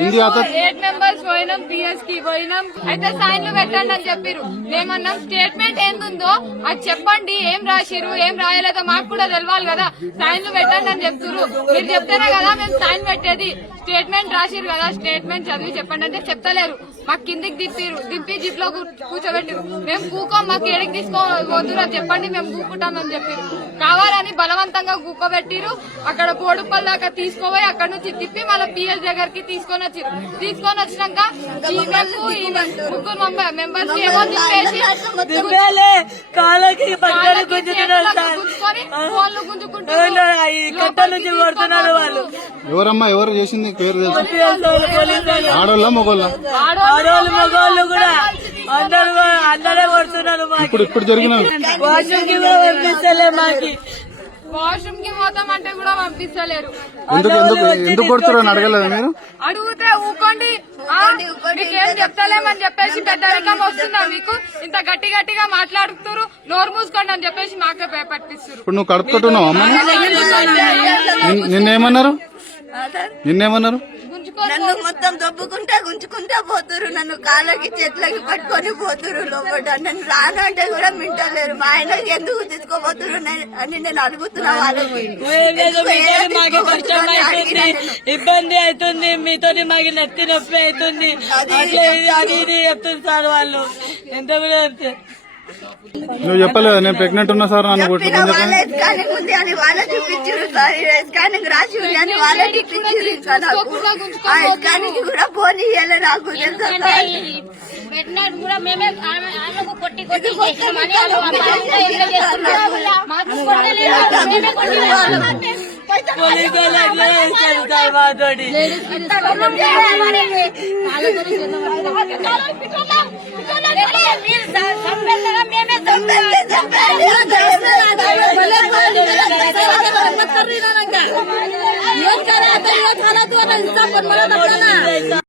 Eight members పోయినాం పిఎస్కి పోయినాం అయితే సైన్లు పెట్టండి అని చెప్పారు మేమన్నాం స్టేట్మెంట్ ఏందుందో అది చెప్పండి. ఏం రాసిరు ఏం రాయలేదో మాకు కూడా తెలవాలి కదా. సైన్లు పెట్టండి అని చెప్తున్నారు మీరు చెప్తేనే కదా మేము సైన్ పెట్టేది. స్టేట్మెంట్ రాసిరు కదా స్టేట్మెంట్ చదివి చెప్పండి అంటే చెప్తలేరు. మాకు కిందికి దిప్పిరు దిప్పి జిప్లో కూర్చోబెట్టిరు. మేము కూకోం మాకు ఏడికి తీసుకోవద్దురా చెప్పండి మేము కూకుంటామని చెప్పారు కావాలని బలవంతంగా కూకోబెట్టిరు అక్కడ బోడుపల్ దాకా తీసుకోపోయి అక్కడ నుంచి తిప్పి మళ్ళీ పిఎస్ దగ్గరికి తీసుకొని వచ్చారు తీసుకొని వచ్చినాక ముగ్గురు మెంబర్స్ ఏమో తిప్పేసి కాళ్ళకి వాళ్ళు ఎవరమ్మా? ఎవరు చేసింది? పేరు తెలుసు. ఆడోళ్ళ మగోళ్ళ? మగవాళ్ళు కూడా. అందరూ అందరే కొడుతున్నారు మాకు. ఇప్పుడు ఇప్పుడు జరిగిన కి కూడా పంపిస్తలే మాకి. వాష్రూమ్కి పోతాం అంటే కూడా పంపిస్తలేరు. ఎందుకు ఎందుకు ఎందుకు కొడుతున్నారు అడగలేదా మీరు? అడిగితే ఊకోండి ఆ, మీకేం చెప్తలేమని చెప్పేసి పెద్ద రకం వస్తుందా మీకు. ఇంత గట్టి గట్టిగా మాట్లాడుతున్నారు. నోరు మూసుకోండి అని చెప్పేసి మాకే పట్టిస్తారు ఇప్పుడు నువ్వు కడుపుకుంటున్నావు అమ్మ? నిన్- నిన్నేమన్నారు? నిన్నేమన్నారు? నన్ను మొత్తం దొబ్బుకుంటా గుంజుకుంటా పోతురు నన్ను కాళ్ళకి చేతులకి పట్టుకొని పోతురు లోపల నన్ను రాను అంటే కూడా మింటలేరు. మా ఆయనకి ఎందుకు తీసుకోపోతురు అని నేను అడుగుతున్నా వాళ్ళకి. ఇబ్బంది అవుతుంది మీతో మాకు నెత్తి నొప్పి అవుతుంది. అది ఇది చెప్తుంది సార్ వాళ్ళు. ఎంత కూడా చెప్తే నువ్వు చెప్పలేదా? నేను ప్రెగ్నెంట్ ఉన్నా సార్ నన్ను కొట్టుకుంది కొట్టి కొట్టి చేసినామని వాళ్ళు మా బాధ్యత ఏం చేస్తున్నారు? మాకు కొట్టలేదు,